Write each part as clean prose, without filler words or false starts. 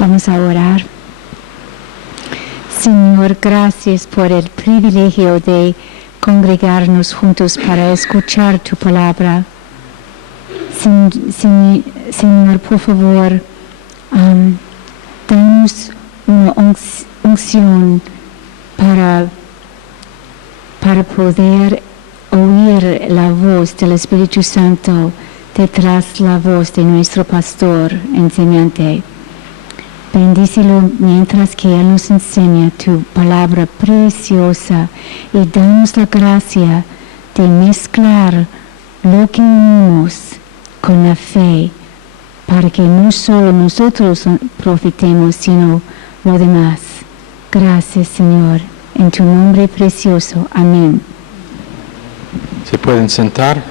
Vamos a orar. Señor, gracias por el privilegio de congregarnos juntos para escuchar tu palabra. Señor, por favor, danos una unción para poder oír la voz del Espíritu Santo detrás la voz de nuestro pastor enseñante. Bendícelo mientras que Él nos enseña tu palabra preciosa y danos la gracia de mezclar lo que oímos con la fe para que no solo nosotros profitemos, sino lo demás. Gracias, Señor, en tu nombre precioso. Amén. ¿Se pueden sentar?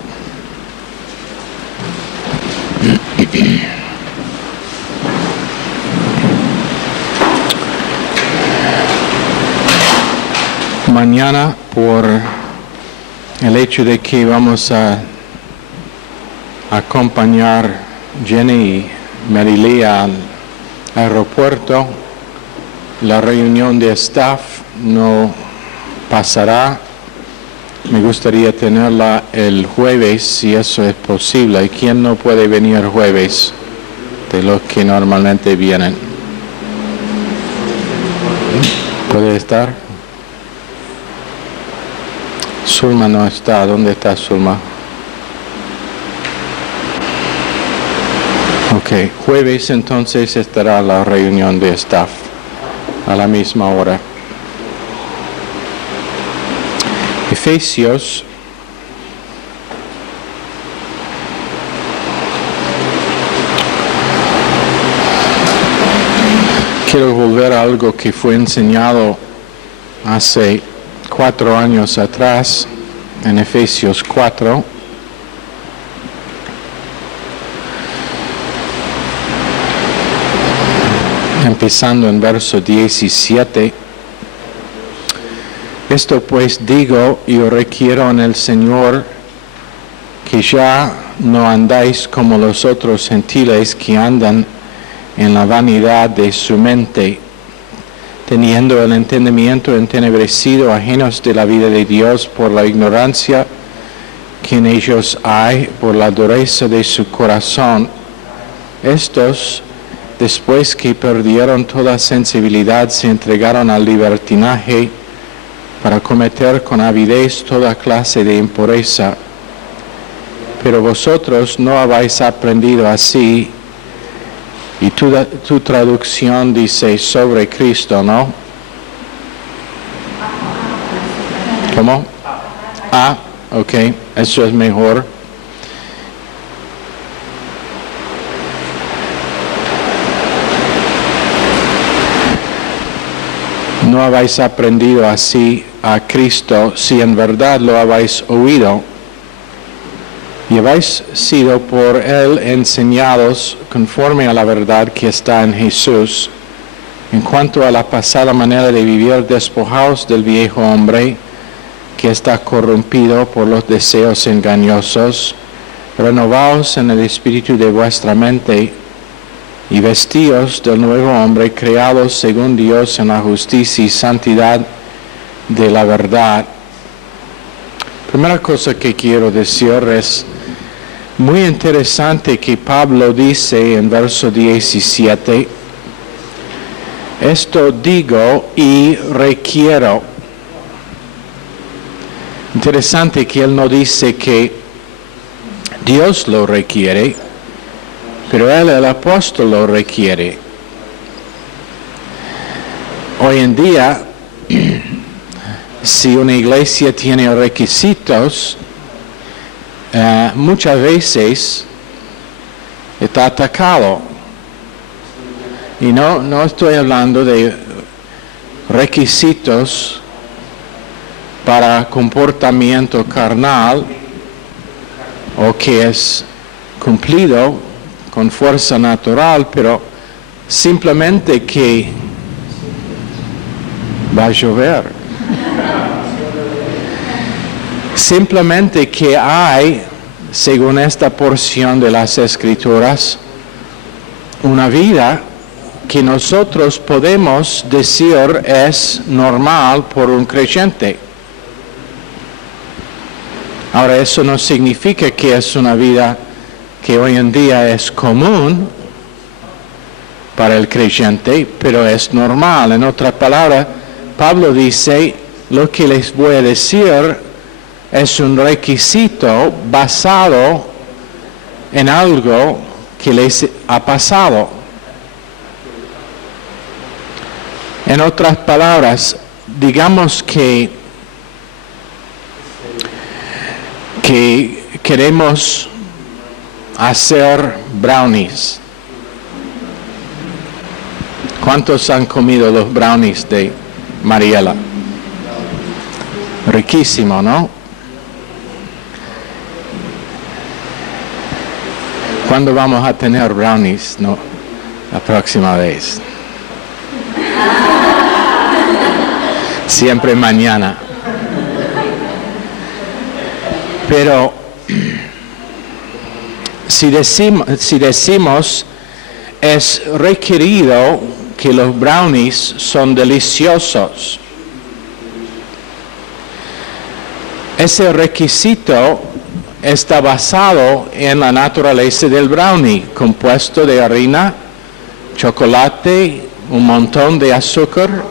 Mañana, por el hecho de que vamos a acompañar Jenny y Marilyn al aeropuerto, la reunión de staff no pasará. Me gustaría tenerla el jueves, si eso es posible. ¿Y quién no puede venir el jueves de los que normalmente vienen? ¿Puede estar? Zulma no está. ¿Dónde está Zulma? Ok, jueves entonces estará la reunión de staff a la misma hora. Efesios quiero volver a algo que fue enseñado hace 4 años atrás en Efesios 4. Empezando en verso 17. Esto pues digo y os requiero en el Señor, que ya no andáis como los otros gentiles que andan en la vanidad de su mente, teniendo el entendimiento entenebrecido, ajenos de la vida de Dios por la ignorancia que en ellos hay, por la dureza de su corazón. Estos, después que perdieron toda sensibilidad, se entregaron al libertinaje para cometer con avidez toda clase de impureza. Pero vosotros no habéis aprendido así, y tu traducción dice sobre Cristo, ¿no? ¿Cómo? Ah, ok, eso es mejor. No habéis aprendido así a Cristo, si en verdad lo habéis oído y habéis sido por Él enseñados conforme a la verdad que está en Jesús. En cuanto a la pasada manera de vivir, despojaos del viejo hombre que está corrompido por los deseos engañosos, renovaos en el espíritu de vuestra mente, y vestíos del nuevo hombre, creado según Dios en la justicia y santidad de la verdad. Primera cosa que quiero decir es muy interesante que Pablo dice en verso 17, esto digo y requiero. Interesante que él no dice que Dios lo requiere, pero él, el apóstol, lo requiere. Hoy en día, si una iglesia tiene requisitos, muchas veces está atacado. Y no estoy hablando de requisitos para comportamiento carnal o que es cumplido con fuerza natural, pero simplemente que va a llover. Simplemente que hay, según esta porción de las Escrituras, una vida que nosotros podemos decir es normal por un creyente. Ahora, eso no significa que es una vida que hoy en día es común para el creyente, pero es normal. En otras palabras, Pablo dice, lo que les voy a decir es un requisito basado en algo que les ha pasado. En otras palabras, digamos que queremos hacer brownies. ¿Cuántos han comido los brownies de Mariela? Riquísimo, ¿no? ¿Cuándo vamos a tener brownies? No, la próxima vez. Siempre mañana. Pero si decimos es requerido que los brownies son deliciosos, ese requisito está basado en la naturaleza del brownie, compuesto de harina, chocolate, un montón de azúcar,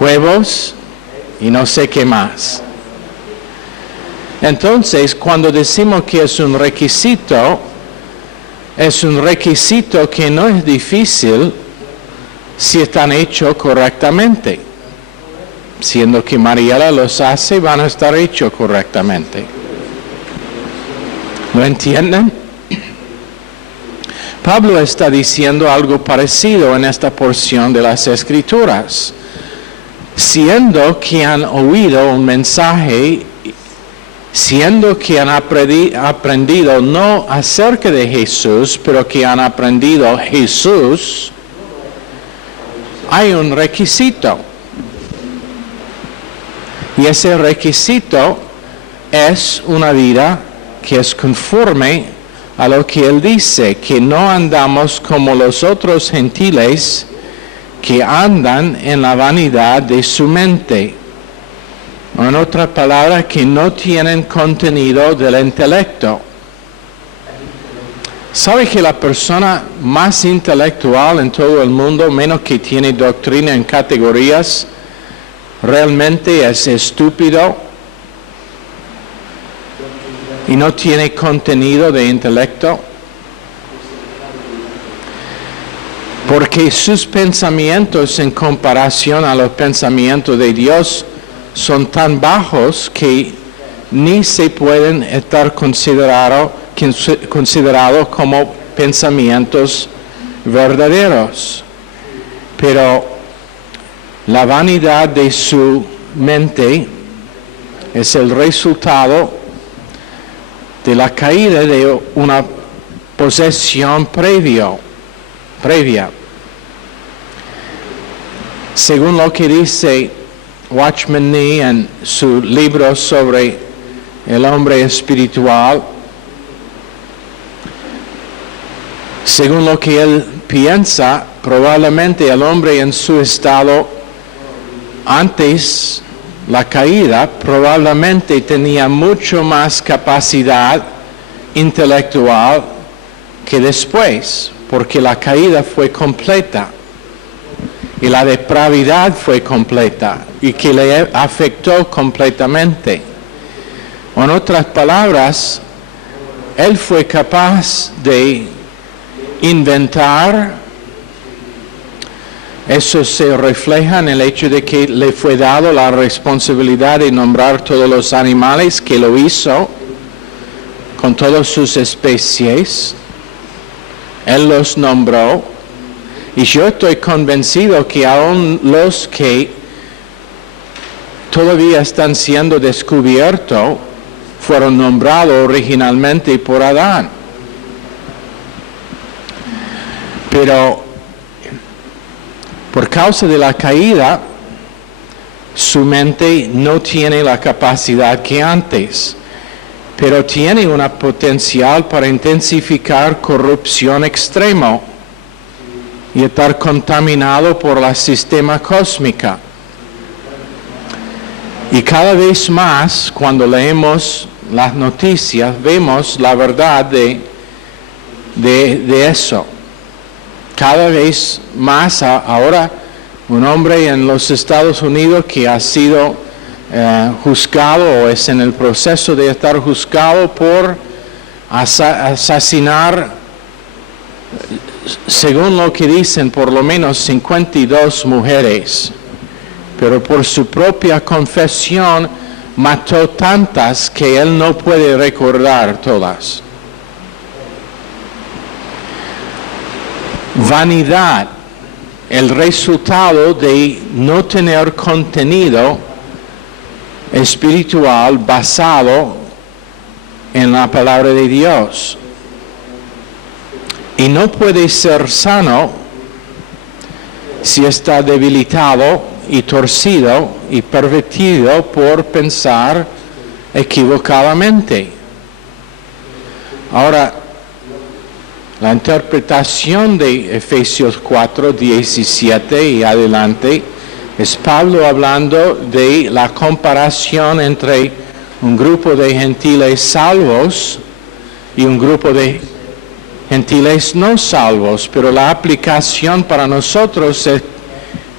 huevos y no sé qué más. Entonces, cuando decimos que es un requisito que no es difícil si están hechos correctamente. Siendo que Mariela los hace, van a estar hechos correctamente. ¿Lo entienden? Pablo está diciendo algo parecido en esta porción de las Escrituras. Siendo que han oído un mensaje, siendo que han aprendido no acerca de Jesús, pero que han aprendido Jesús, hay un requisito. Y ese requisito es una vida que es conforme a lo que Él dice, que no andamos como los otros gentiles que andan en la vanidad de su mente. O en otras palabras, que no tienen contenido del intelecto. ¿Sabe que la persona más intelectual en todo el mundo, menos que tiene doctrina en categorías, realmente es estúpido y no tiene contenido de intelecto? Porque sus pensamientos en comparación a los pensamientos de Dios son tan bajos que ni se pueden estar considerados como pensamientos verdaderos. Pero la vanidad de su mente es el resultado de la caída de una posesión previa. Según lo que dice Watchman Nee en su libro sobre el hombre espiritual, según lo que él piensa, probablemente el hombre en su estado antes la caída probablemente tenía mucho más capacidad intelectual que después, porque la caída fue completa y la depravidad fue completa y que le afectó completamente. En otras palabras, él fue capaz de inventar. Eso se refleja en el hecho de que le fue dado la responsabilidad de nombrar todos los animales, que lo hizo con todas sus especies. Él los nombró. Y yo estoy convencido que aún los que todavía están siendo descubiertos fueron nombrados originalmente por Adán. Pero por causa de la caída, su mente no tiene la capacidad que antes, pero tiene una potencial para intensificar corrupción extrema. y estar contaminado por el sistema cósmico. Y cada vez más, cuando leemos las noticias, vemos la verdad de eso. Cada vez más, ahora un hombre en los Estados Unidos que ha sido juzgado o es en el proceso de estar juzgado por asesinar, según lo que dicen, por lo menos 52 mujeres. Pero por su propia confesión mató tantas que él no puede recordar todas. Vanidad, el resultado de no tener contenido espiritual basado en la palabra de Dios. Y no puede ser sano si está debilitado y torcido y pervertido por pensar equivocadamente. Ahora, la interpretación de Efesios 4, 17 y adelante es Pablo hablando de la comparación entre un grupo de gentiles salvos y un grupo de gentiles no salvos, pero la aplicación para nosotros es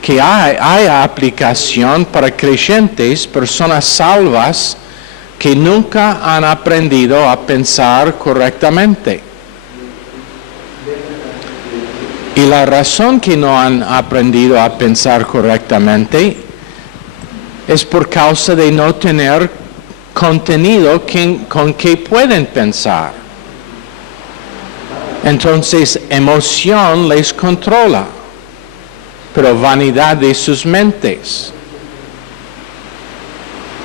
que hay aplicación para creyentes, personas salvas que nunca han aprendido a pensar correctamente. Y la razón que no han aprendido a pensar correctamente es por causa de no tener contenido con que pueden pensar. Entonces, emoción les controla, pero vanidad de sus mentes.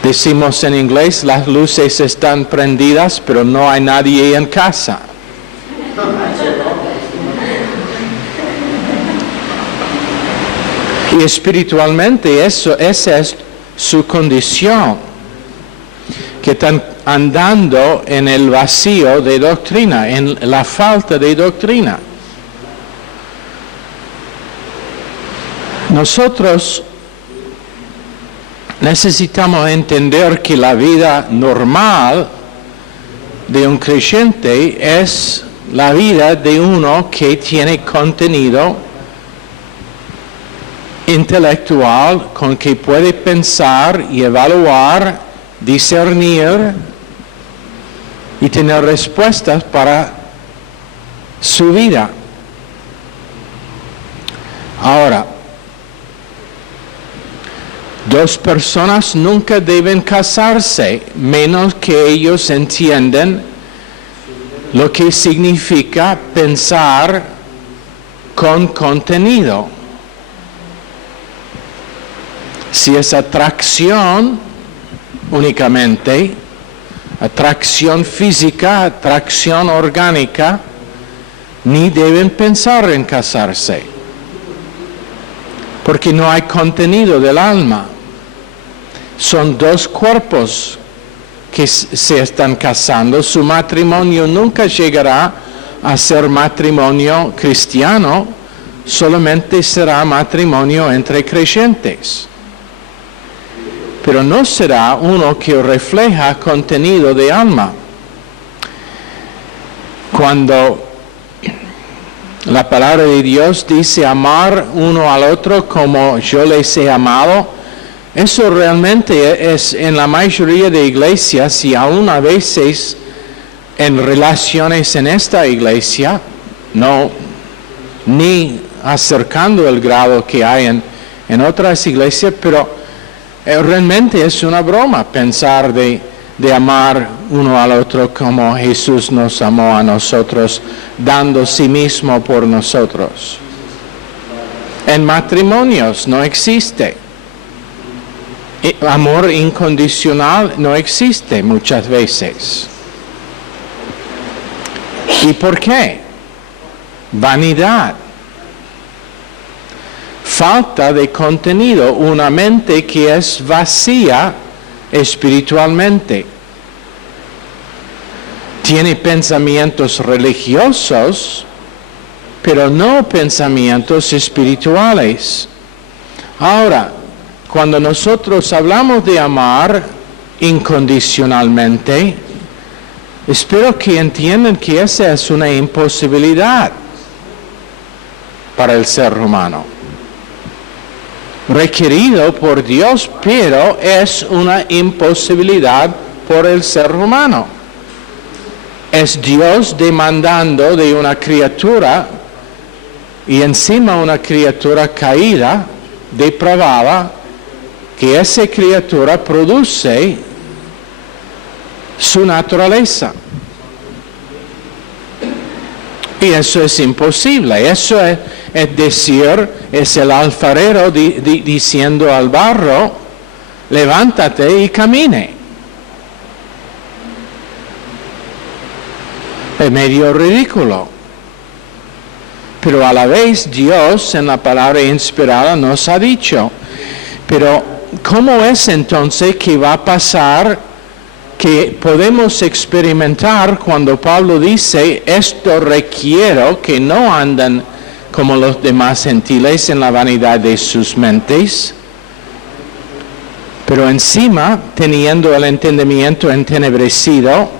Decimos en inglés, las luces están prendidas, pero no hay nadie en casa. Y espiritualmente esa es su condición, que están andando en el vacío de doctrina, en la falta de doctrina. Nosotros necesitamos entender que la vida normal de un creyente es la vida de uno que tiene contenido intelectual, con que puede pensar y evaluar, discernir y tener respuestas para su vida. Ahora, dos personas nunca deben casarse, menos que ellos entiendan lo que significa pensar con contenido. Si es atracción únicamente, atracción física, atracción orgánica, ni deben pensar en casarse, porque no hay contenido del alma. Son dos cuerpos que se están casando. Su matrimonio nunca llegará a ser matrimonio cristiano, solamente será matrimonio entre creyentes. Pero no será uno que refleja contenido de alma. Cuando la palabra de Dios dice amar uno al otro como yo les he amado, eso realmente es en la mayoría de iglesias y aún a veces en relaciones en esta iglesia, no ni acercando el grado que hay en otras iglesias, pero realmente es una broma pensar de amar uno al otro como Jesús nos amó a nosotros, dando sí mismo por nosotros. En matrimonios no existe. Amor incondicional no existe muchas veces. ¿Y por qué? Vanidad. Falta de contenido, una mente que es vacía espiritualmente. Tiene pensamientos religiosos, pero no pensamientos espirituales. Ahora, cuando nosotros hablamos de amar incondicionalmente, espero que entiendan que esa es una imposibilidad para el ser humano. Requerido por Dios, pero es una imposibilidad por el ser humano. Es Dios demandando de una criatura, y encima una criatura caída, depravada, que esa criatura produce su naturaleza. Y eso es imposible. Eso es decir, es el alfarero diciendo al barro, levántate y camine. Es medio ridículo. Pero a la vez Dios en la palabra inspirada nos ha dicho, pero ¿cómo es entonces que va a pasar que podemos experimentar cuando Pablo dice, esto requiero que no andan como los demás gentiles en la vanidad de sus mentes, pero encima teniendo el entendimiento entenebrecido,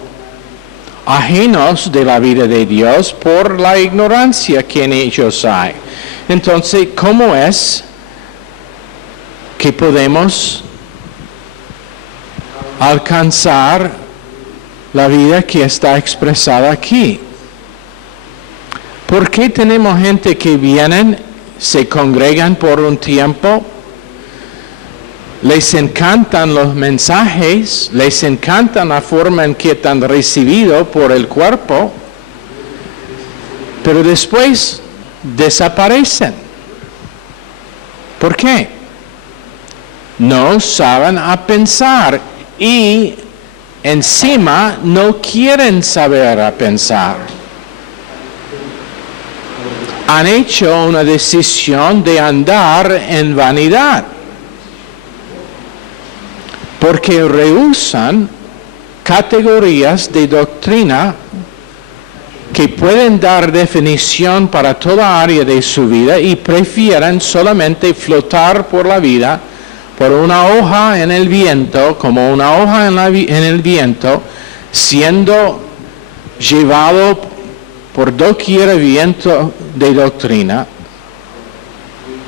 ajenos de la vida de Dios por la ignorancia que en ellos hay? Entonces, ¿cómo es que podemos alcanzar la vida que está expresada aquí? ¿Por qué tenemos gente que vienen, se congregan por un tiempo, les encantan los mensajes, les encanta la forma en que han recibido por el cuerpo, pero después desaparecen? ¿Por qué? No saben a pensar y encima no quieren saber a pensar. Han hecho una decisión de andar en vanidad, porque rehusan categorías de doctrina que pueden dar definición para toda área de su vida y prefieren solamente flotar por la vida por una hoja en el viento, como una hoja en el viento, siendo llevado por doquier viento de doctrina,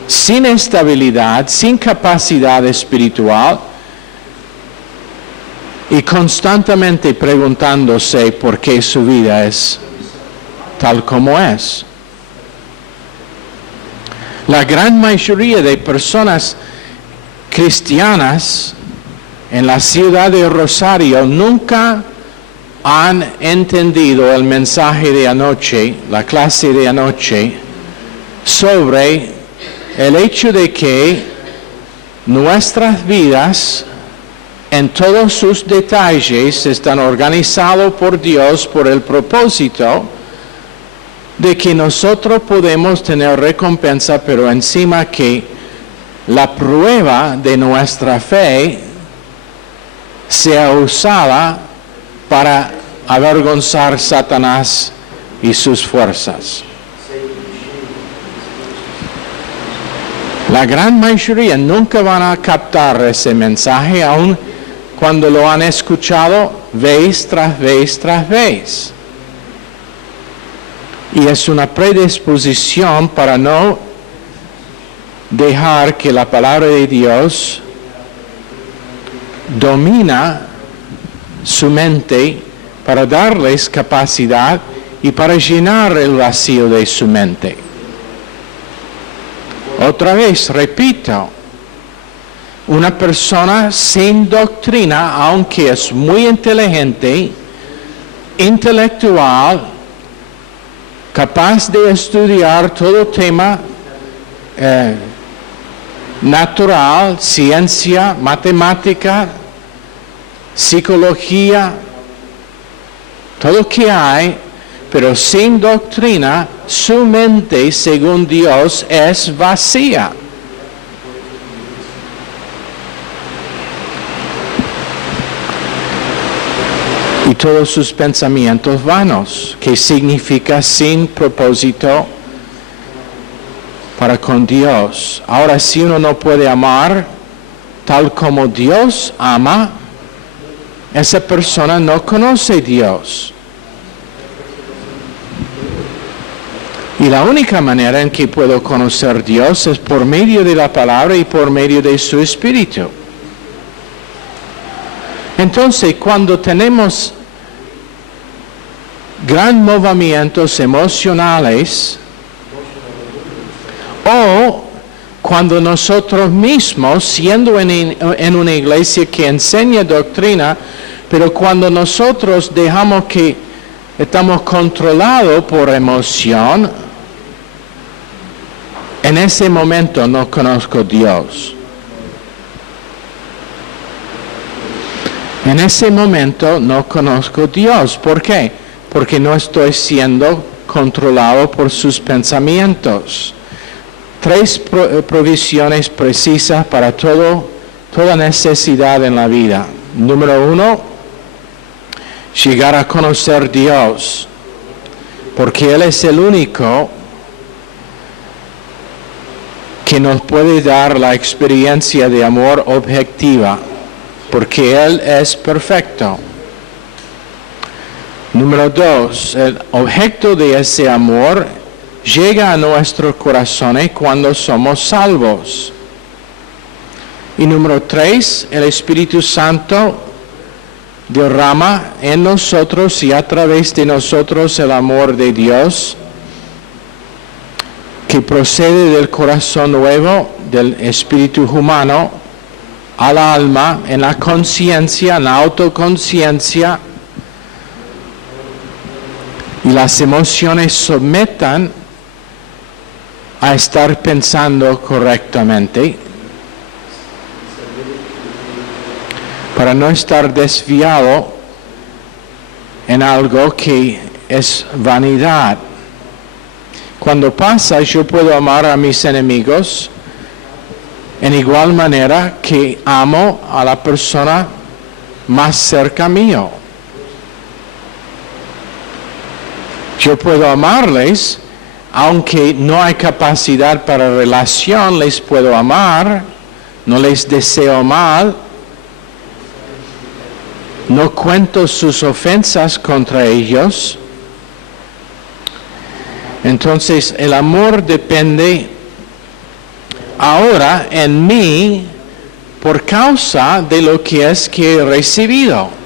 sin estabilidad, sin capacidad espiritual, y constantemente preguntándose por qué su vida es tal como es. La gran mayoría de personas cristianas en la ciudad de Rosario nunca han entendido el mensaje de anoche, la clase de anoche, sobre el hecho de que nuestras vidas en todos sus detalles están organizados por Dios por el propósito de que nosotros podemos tener recompensa, pero encima que la prueba de nuestra fe sea usada para avergonzar a Satanás y sus fuerzas. La gran mayoría nunca van a captar ese mensaje, aun cuando lo han escuchado vez tras vez tras vez. Y es una predisposición para no dejar que la palabra de Dios domina su mente para darles capacidad y para llenar el vacío de su mente. Otra vez, repito, una persona sin doctrina, aunque es muy inteligente, intelectual, capaz de estudiar todo tema natural, ciencia, matemática, psicología, todo lo que hay, pero sin doctrina, su mente, según Dios, es vacía. todos sus pensamientos vanos, que significa sin propósito para con Dios. Ahora, si uno no puede amar tal como Dios ama, esa persona no conoce a Dios. Y la única manera en que puedo conocer a Dios es por medio de la palabra y por medio de su Espíritu. Entonces, cuando tenemos gran movimientos emocionales, o cuando nosotros mismos, siendo en una iglesia que enseña doctrina, pero cuando nosotros dejamos que estamos controlados por emoción, en ese momento no conozco a Dios. En ese momento no conozco a Dios. ¿Por qué? Porque no estoy siendo controlado por sus pensamientos. 3 provisiones precisas para toda necesidad en la vida. Número 1, llegar a conocer a Dios, porque Él es el único que nos puede dar la experiencia de amor objetiva, porque Él es perfecto. Número 2, el objeto de ese amor llega a nuestros corazones cuando somos salvos. Y número 3, el Espíritu Santo derrama en nosotros y a través de nosotros el amor de Dios que procede del corazón nuevo, del espíritu humano, al alma, en la conciencia, en la autoconciencia, y las emociones sometan a estar pensando correctamente para no estar desviado en algo que es vanidad. Cuando pasa, yo puedo amar a mis enemigos en igual manera que amo a la persona más cerca mío. Yo puedo amarles, aunque no hay capacidad para relación, les puedo amar, no les deseo mal, no cuento sus ofensas contra ellos. Entonces el amor depende ahora en mí por causa de lo que es que he recibido.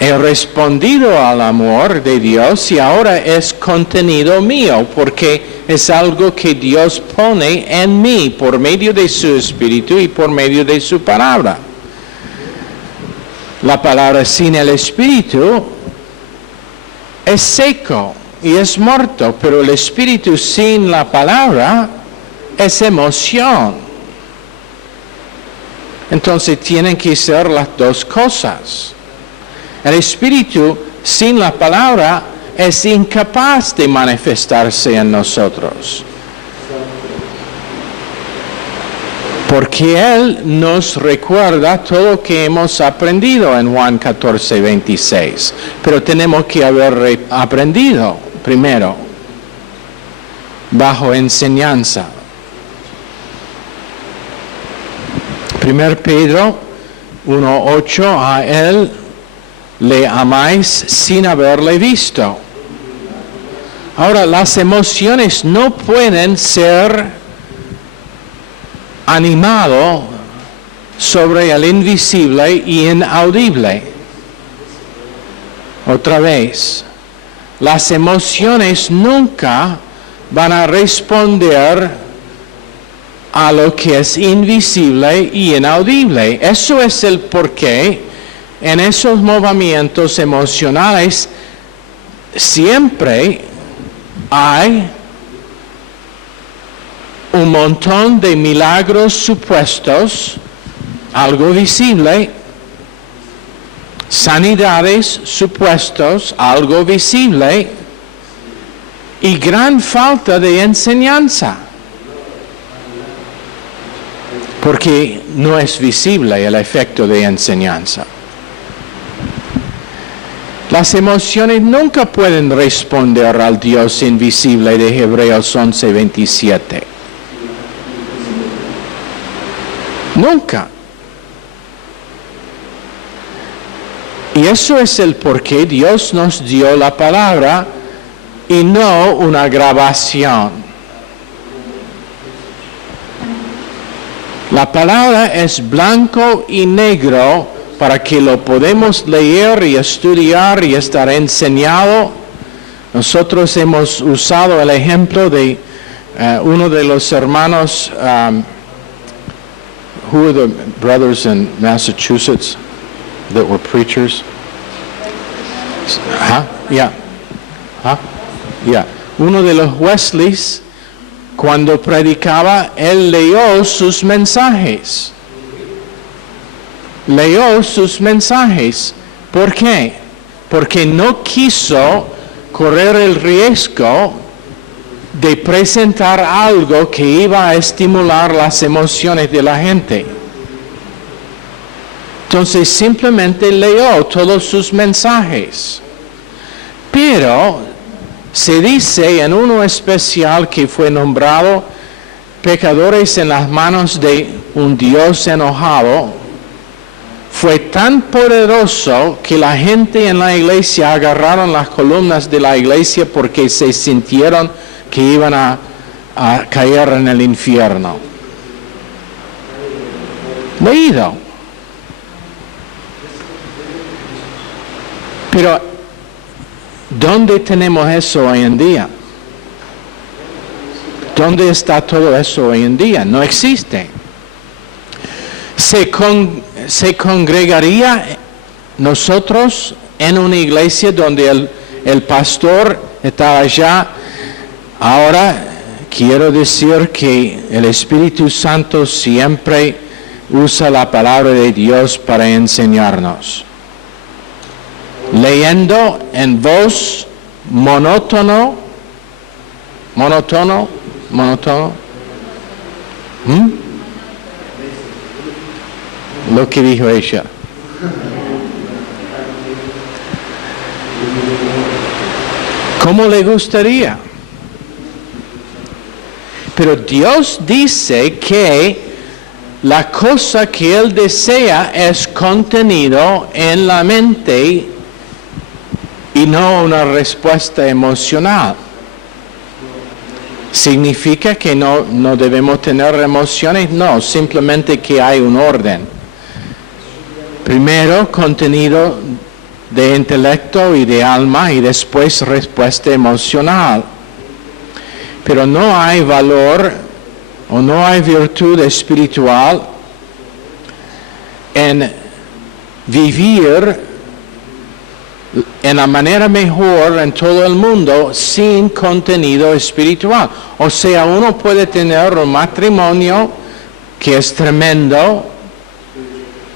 He respondido al amor de Dios y ahora es contenido mío porque es algo que Dios pone en mí por medio de su Espíritu y por medio de su palabra. La palabra sin el Espíritu es seco y es muerto, pero el Espíritu sin la palabra es emoción. Entonces tienen que ser las dos cosas. El Espíritu sin la palabra es incapaz de manifestarse en nosotros. Porque Él nos recuerda todo lo que hemos aprendido en Juan 14, 26. Pero tenemos que haber aprendido primero, bajo enseñanza. 1 Pedro 1:8, a Él le amáis sin haberle visto. Ahora, las emociones no pueden ser animado sobre el invisible y inaudible. Otra vez, las emociones nunca van a responder a lo que es invisible y inaudible. Eso es el porqué en esos movimientos emocionales siempre hay un montón de milagros supuestos, algo visible, sanidades supuestos, algo visible, y gran falta de enseñanza, porque no es visible el efecto de enseñanza. Las emociones nunca pueden responder al Dios invisible de Hebreos 11:27. Nunca. Y eso es el por qué Dios nos dio la palabra y no una grabación. La palabra es blanco y negro para que lo podamos leer y estudiar y estar enseñado. Nosotros hemos usado el ejemplo de uno de los hermanos, who were the brothers in Massachusetts that were preachers? Uno de los Wesleys, cuando predicaba, él leyó sus mensajes. Leyó sus mensajes. ¿Por qué? Porque no quiso correr el riesgo de presentar algo que iba a estimular las emociones de la gente. Entonces simplemente leyó todos sus mensajes. Pero se dice en uno especial que fue nombrado pecadores en las manos de un Dios enojado, fue tan poderoso que la gente en la iglesia agarraron las columnas de la iglesia porque se sintieron que iban a caer en el infierno. Leído. Pero, ¿dónde tenemos eso hoy en día? ¿Dónde está todo eso hoy en día? No existe. ¿Se congregaría nosotros en una iglesia donde el pastor está allá? Ahora, quiero decir que el Espíritu Santo siempre usa la palabra de Dios para enseñarnos. Leyendo en voz monótono. Lo que dijo ella. ¿Cómo le gustaría? Pero Dios dice que la cosa que Él desea es contenido en la mente y no una respuesta emocional. ¿Significa que no debemos tener emociones? No, simplemente que hay un orden. Primero, contenido de intelecto y de alma y después respuesta emocional. Pero no hay valor o no hay virtud espiritual en vivir en la manera mejor en todo el mundo sin contenido espiritual. O sea, uno puede tener un matrimonio que es tremendo,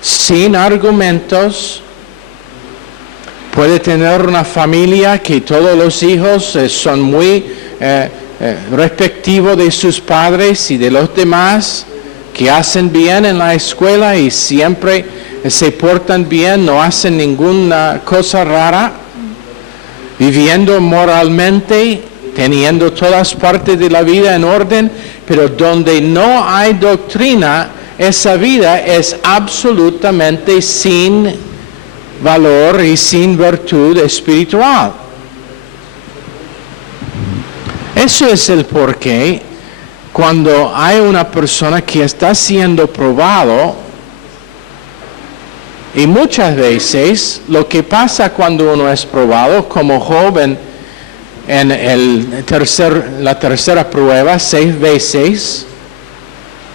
sin argumentos, puede tener una familia que todos los hijos son muy respectivos de sus padres y de los demás, que hacen bien en la escuela y siempre se portan bien, no hacen ninguna cosa rara, viviendo moralmente, teniendo todas partes de la vida en orden, pero donde no hay doctrina, esa vida es absolutamente sin valor y sin virtud espiritual. Eso es el porqué cuando hay una persona que está siendo probado, y muchas veces lo que pasa cuando uno es probado, como joven en la tercera prueba, 6 veces,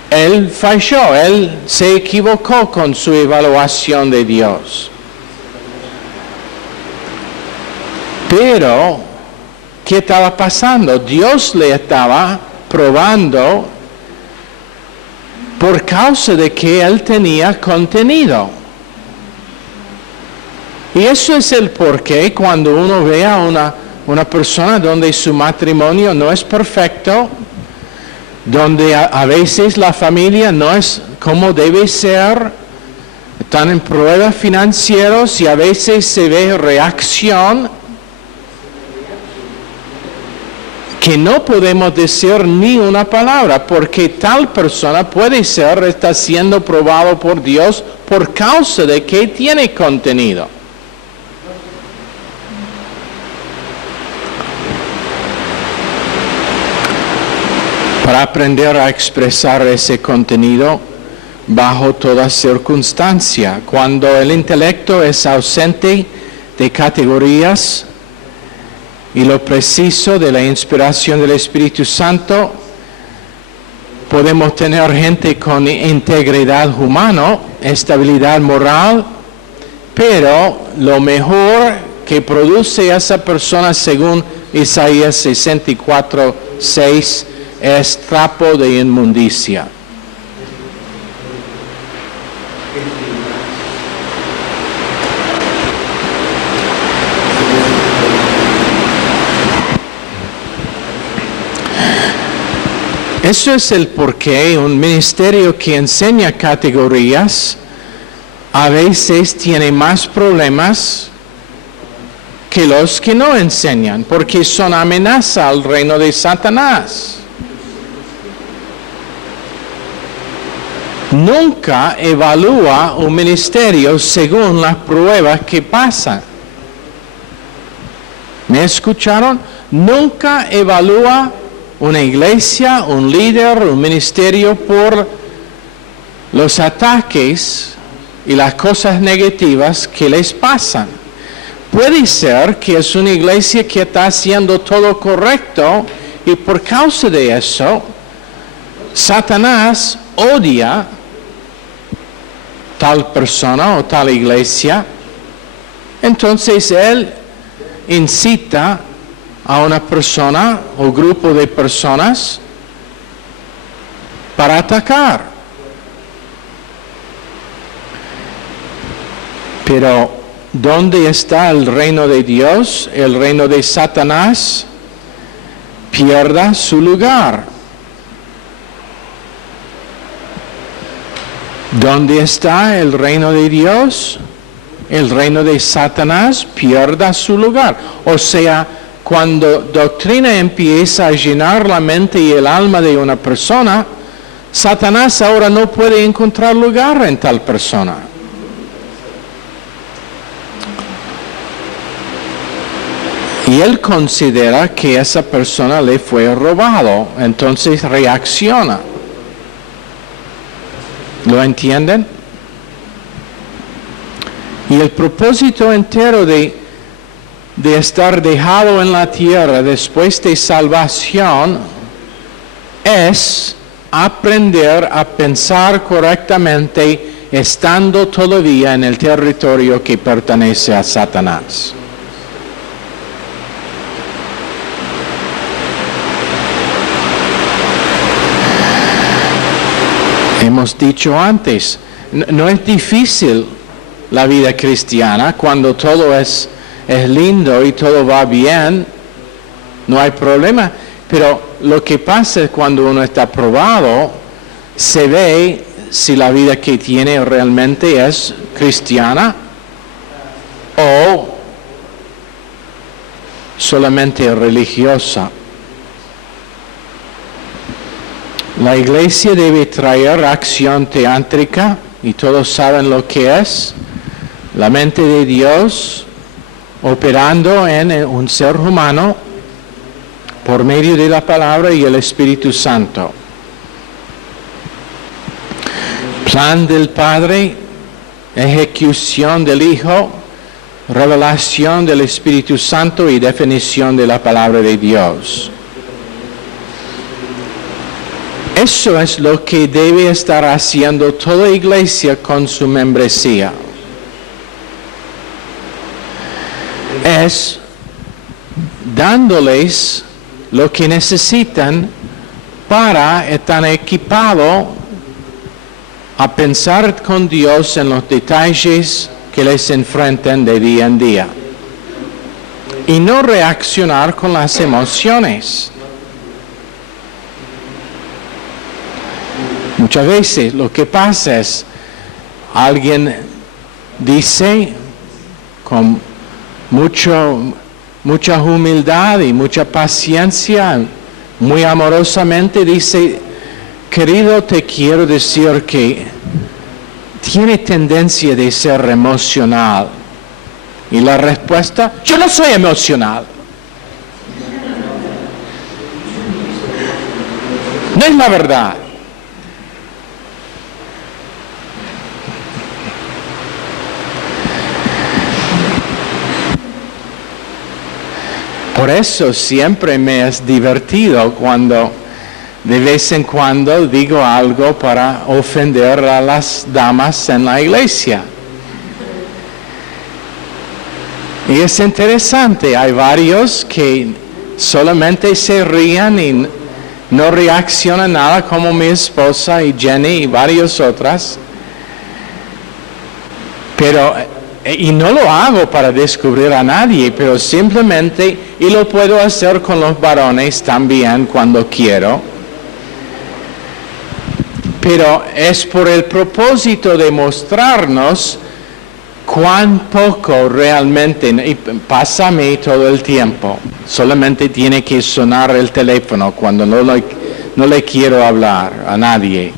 él falló, él se equivocó con su evaluación de Dios. Pero, ¿qué estaba pasando? Dios le estaba probando por causa de que él tenía contenido. Y eso es el porqué cuando uno ve a una persona donde su matrimonio no es perfecto, donde a veces la familia no es como debe ser, están en pruebas financieros y a veces se ve reacción que no podemos decir ni una palabra, porque tal persona puede ser, está siendo probado por Dios por causa de que tiene contenido. Para aprender a expresar ese contenido bajo toda circunstancia, cuando el intelecto es ausente de categorías y lo preciso de la inspiración del Espíritu Santo, podemos tener gente con integridad humana, estabilidad moral, pero lo mejor que produce esa persona, según Isaías 64:6, es trapo de inmundicia. Eso es el porqué un ministerio que enseña categorías a veces tiene más problemas que los que no enseñan, porque son amenaza al reino de Satanás. Nunca evalúa un ministerio según las pruebas que pasan. ¿Me escucharon? Nunca evalúa una iglesia, un líder, un ministerio por los ataques y las cosas negativas que les pasan. Puede ser que es una iglesia que está haciendo todo correcto y por causa de eso, Satanás odia tal persona o tal iglesia. Entonces él incita a una persona o grupo de personas para atacar. Pero ¿dónde está el reino de Dios? El reino de Satanás pierda su lugar. ¿Dónde está el reino de Dios? El reino de Satanás pierda su lugar. O sea, cuando doctrina empieza a llenar la mente y el alma de una persona, Satanás ahora no puede encontrar lugar en tal persona. Y él considera que esa persona le fue robado, entonces reacciona. ¿Lo entienden? Y el propósito entero de estar dejado en la tierra después de salvación es aprender a pensar correctamente estando todavía en el territorio que pertenece a Satanás. Hemos dicho antes, no es difícil la vida cristiana cuando todo es lindo y todo va bien, no hay problema, pero lo que pasa es cuando uno está probado, se ve si la vida que tiene realmente es cristiana o solamente religiosa. La iglesia debe traer acción teántrica, y todos saben lo que es, la mente de Dios operando en un ser humano por medio de la palabra y el Espíritu Santo. Plan del Padre, ejecución del Hijo, revelación del Espíritu Santo y definición de la palabra de Dios. Eso es lo que debe estar haciendo toda iglesia con su membresía. Es dándoles lo que necesitan para estar equipados a pensar con Dios en los detalles que les enfrentan de día en día. Y no reaccionar con las emociones. Muchas veces lo que pasa es alguien dice con mucha humildad y mucha paciencia, muy amorosamente dice, querido, te quiero decir que tiene tendencia de ser emocional. Y la respuesta, yo no soy emocional. No es la verdad. Por eso siempre me es divertido cuando de vez en cuando digo algo para ofender a las damas en la iglesia. Y es interesante, hay varios que solamente se rían y no reaccionan nada, como mi esposa y Jenny y varias otras. Y no lo hago para descubrir a nadie, pero simplemente, y lo puedo hacer con los varones también cuando quiero, pero es por el propósito de mostrarnos cuán poco realmente, y pasa a mí todo el tiempo, solamente tiene que sonar el teléfono cuando no le quiero hablar a nadie.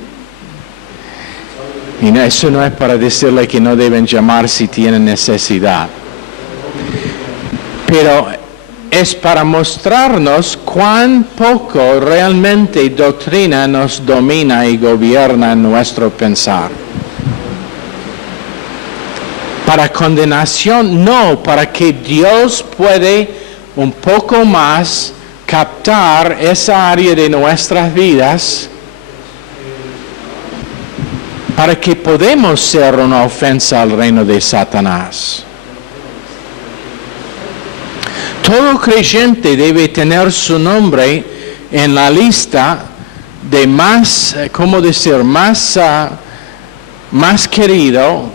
Y eso no es para decirle que no deben llamar si tienen necesidad. Pero es para mostrarnos cuán poco realmente doctrina nos domina y gobierna nuestro pensar. Para condenación, no, para que Dios puede un poco más captar esa área de nuestras vidas, para que podamos ser una ofensa al reino de Satanás. Todo creyente debe tener su nombre en la lista de más querido,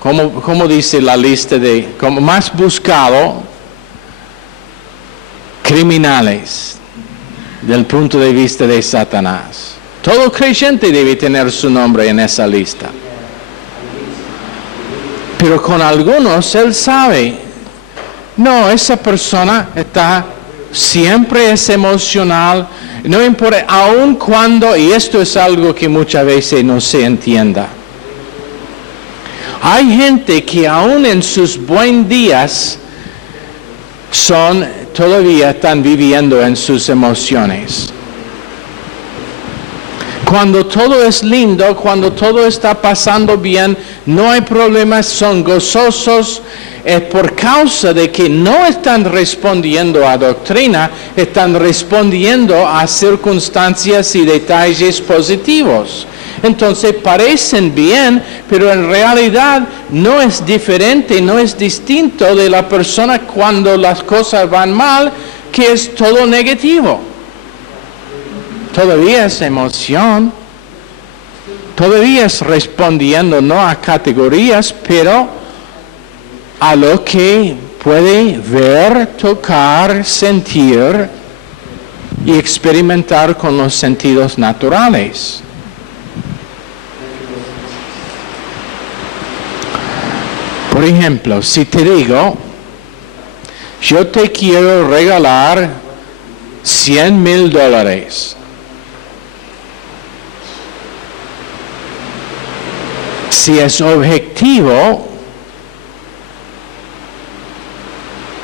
como dice la lista como más buscado, criminales, del punto de vista de Satanás. Todo creyente debe tener su nombre en esa lista. Pero con algunos él sabe, no, esa persona siempre es emocional, no importa, aun cuando, y esto es algo que muchas veces no se entienda. Hay gente que aún en sus buenos días todavía están viviendo en sus emociones. Cuando todo es lindo, cuando todo está pasando bien, no hay problemas, son gozosos, es por causa de que no están respondiendo a doctrina, están respondiendo a circunstancias y detalles positivos. Entonces parecen bien, pero en realidad no es diferente, no es distinto de la persona cuando las cosas van mal, que es todo negativo. Todavía es emoción, todavía es respondiendo no a categorías, pero a lo que puede ver, tocar, sentir y experimentar con los sentidos naturales. Por ejemplo, si te digo, yo te quiero regalar $100,000. Si es objetivo,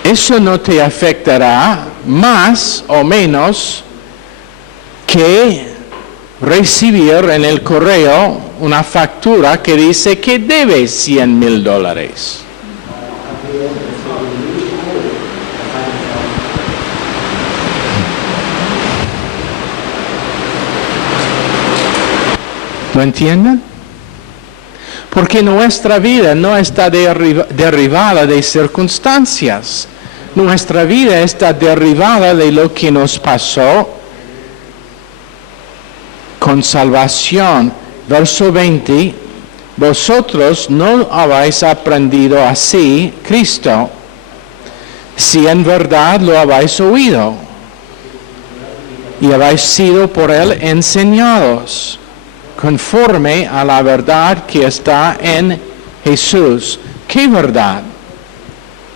eso no te afectará más o menos que recibir en el correo una factura que dice que debes $100,000. ¿Lo entienden? Porque nuestra vida no está derivada de circunstancias. Nuestra vida está derivada de lo que nos pasó con salvación. Verso 20, vosotros no habéis aprendido así Cristo, si en verdad lo habéis oído y habéis sido por él enseñados, conforme a la verdad que está en Jesús. ¿Qué verdad?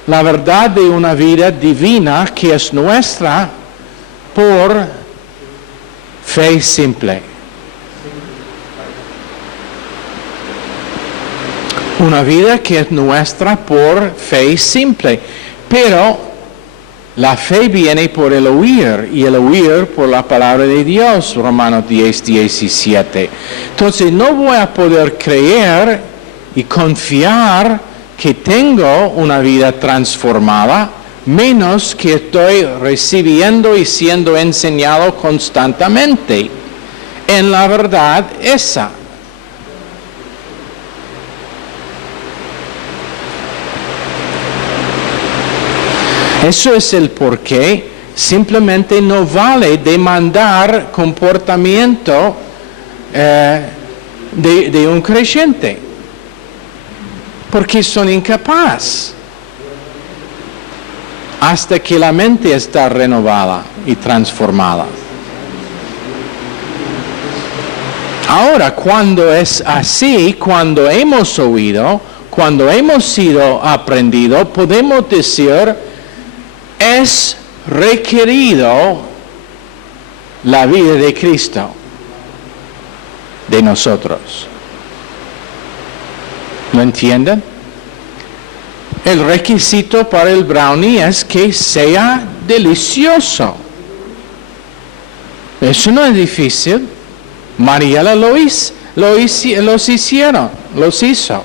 La verdad de una vida divina que es nuestra por fe simple. Una vida que es nuestra por fe simple. Pero la fe viene por el oír, y el oír por la palabra de Dios, Romanos 10, 17. Entonces no voy a poder creer y confiar que tengo una vida transformada, menos que estoy recibiendo y siendo enseñado constantemente en la verdad esa. Eso es el porqué. Simplemente no vale demandar comportamiento de un creyente, porque son incapaces hasta que la mente está renovada y transformada. Ahora, cuando es así, cuando hemos oído, cuando hemos sido aprendido, podemos decir, es requerido la vida de Cristo de nosotros. ¿Lo entienden? El requisito para el brownie es que sea delicioso. Eso no es difícil. Mariela los hizo.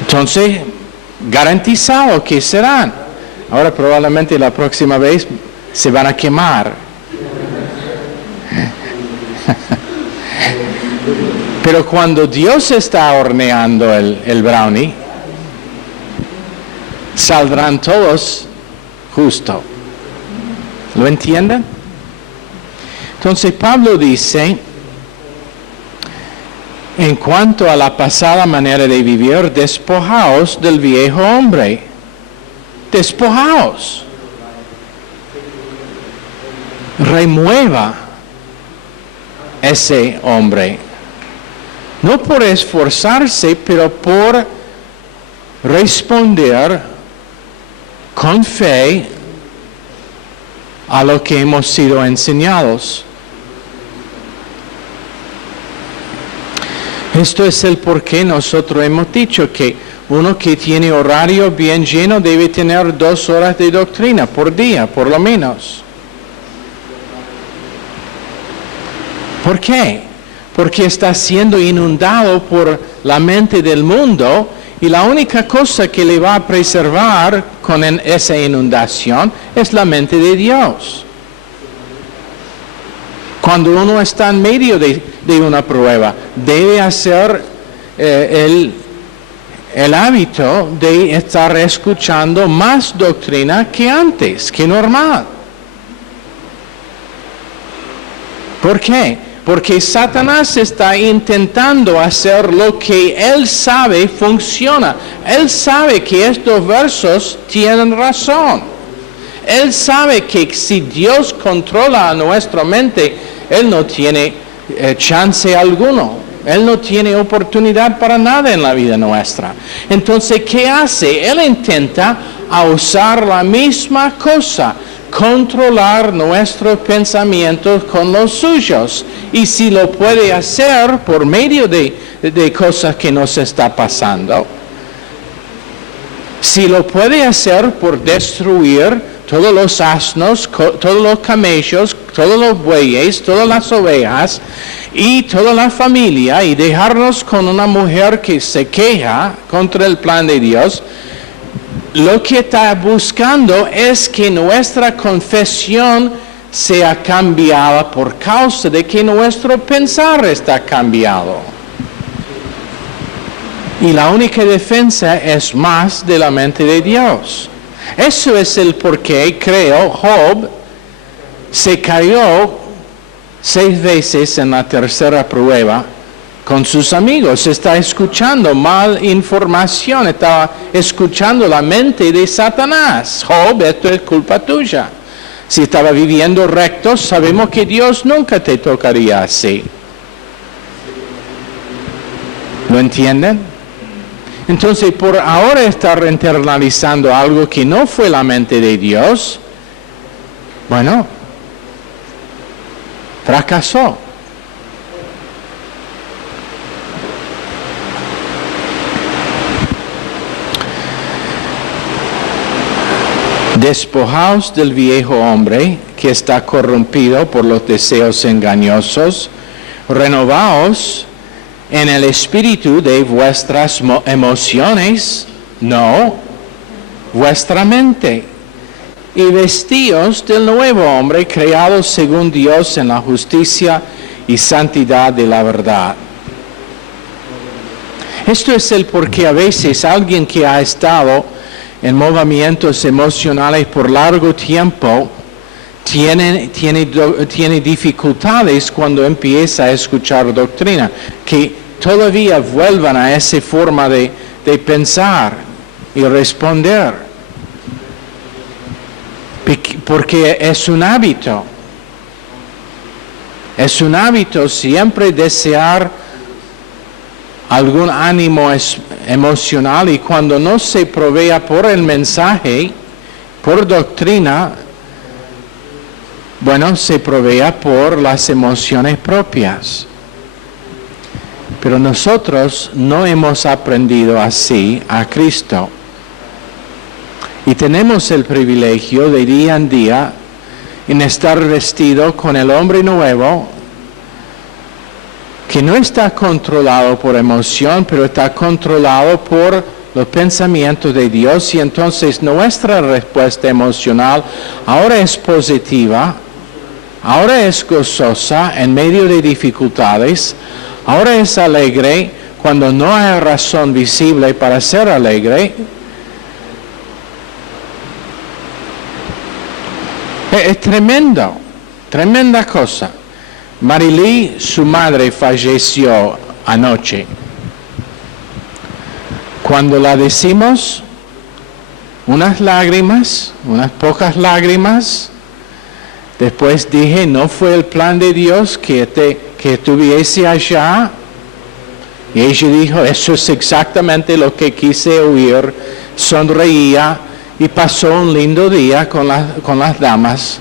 Entonces, garantizado que serán. Ahora probablemente la próxima vez se van a quemar. Pero cuando Dios está horneando el brownie, saldrán todos justo. ¿Lo entienden? Entonces Pablo dice, en cuanto a la pasada manera de vivir, despojaos del viejo hombre. Despojaos. Remueva ese hombre. No por esforzarse, pero por responder con fe a lo que hemos sido enseñados. Esto es el por qué nosotros hemos dicho que uno que tiene horario bien lleno debe tener 2 horas de doctrina por día, por lo menos. ¿Por qué? Porque está siendo inundado por la mente del mundo y la única cosa que le va a preservar con esa inundación es la mente de Dios. Cuando uno está en medio de una prueba, debe hacer el hábito de estar escuchando más doctrina que antes, que normal. ¿Por qué? Porque Satanás está intentando hacer lo que él sabe funciona. Él sabe que estos versos tienen razón. Él sabe que si Dios controla a nuestra mente, Él no tiene chance alguno. Él no tiene oportunidad para nada en la vida nuestra. Entonces, ¿qué hace? Él intenta usar la misma cosa. Controlar nuestros pensamientos con los suyos. Y si lo puede hacer por medio de cosas que nos está pasando, si lo puede hacer por destruir todos los asnos, todos los camellos, todos los bueyes, todas las ovejas y toda la familia, y dejarnos con una mujer que se queja contra el plan de Dios, lo que está buscando es que nuestra confesión sea cambiada por causa de que nuestro pensar está cambiado. Y la única defensa es más de la mente de Dios. Eso es el por qué, creo, Job se cayó 6 veces en la tercera prueba con sus amigos. Está escuchando mal información, está escuchando la mente de Satanás. Job, esto es culpa tuya. Si estaba viviendo recto, sabemos que Dios nunca te tocaría así. ¿Lo entienden? Entonces, por ahora estar internalizando algo que no fue la mente de Dios, bueno, fracasó. Despojaos del viejo hombre que está corrompido por los deseos engañosos, renovaos en el espíritu de vuestras emociones, no, vuestra mente, y vestíos del nuevo hombre creado según Dios en la justicia y santidad de la verdad. Esto es el porqué a veces alguien que ha estado en movimientos emocionales por largo tiempo tiene dificultades cuando empieza a escuchar doctrina, que todavía vuelvan a esa forma de pensar y responder, porque es un hábito siempre desear algún ánimo emocional, y cuando no se provea por el mensaje, por doctrina, bueno, se provea por las emociones propias. Pero nosotros no hemos aprendido así a Cristo. Y tenemos el privilegio de día en día en estar vestido con el hombre nuevo, que no está controlado por emoción, pero está controlado por los pensamientos de Dios, y entonces nuestra respuesta emocional ahora es positiva, ahora es gozosa en medio de dificultades, ahora es alegre cuando no hay razón visible para ser alegre. Es tremendo, tremenda cosa. Marily, su madre, falleció anoche. Cuando la decimos, unas lágrimas, unas pocas lágrimas, después dije, no fue el plan de Dios que estuviese allá. Y ella dijo, eso es exactamente lo que quise oír. Sonreía y pasó un lindo día con las damas.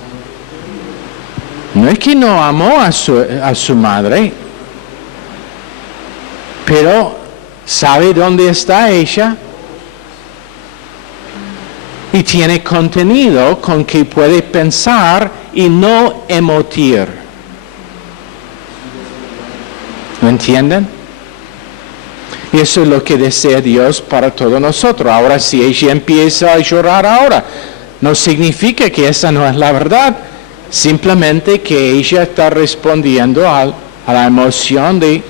No es que no amó a su madre, pero sabe dónde está ella y tiene contenido con que puede pensar y no emotir. ¿Lo entienden? Y eso es lo que desea Dios para todos nosotros. Ahora, si ella empieza a llorar ahora, no significa que esa no es la verdad. Simplemente que ella está respondiendo a la emoción de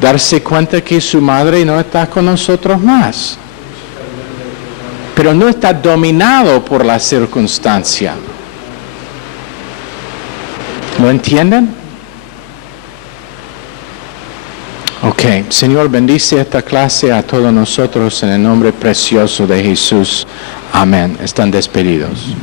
darse cuenta que su madre no está con nosotros más. Pero no está dominado por la circunstancia. ¿Lo entienden? Ok, Señor, bendice esta clase a todos nosotros en el nombre precioso de Jesús. Amén. Están despedidos.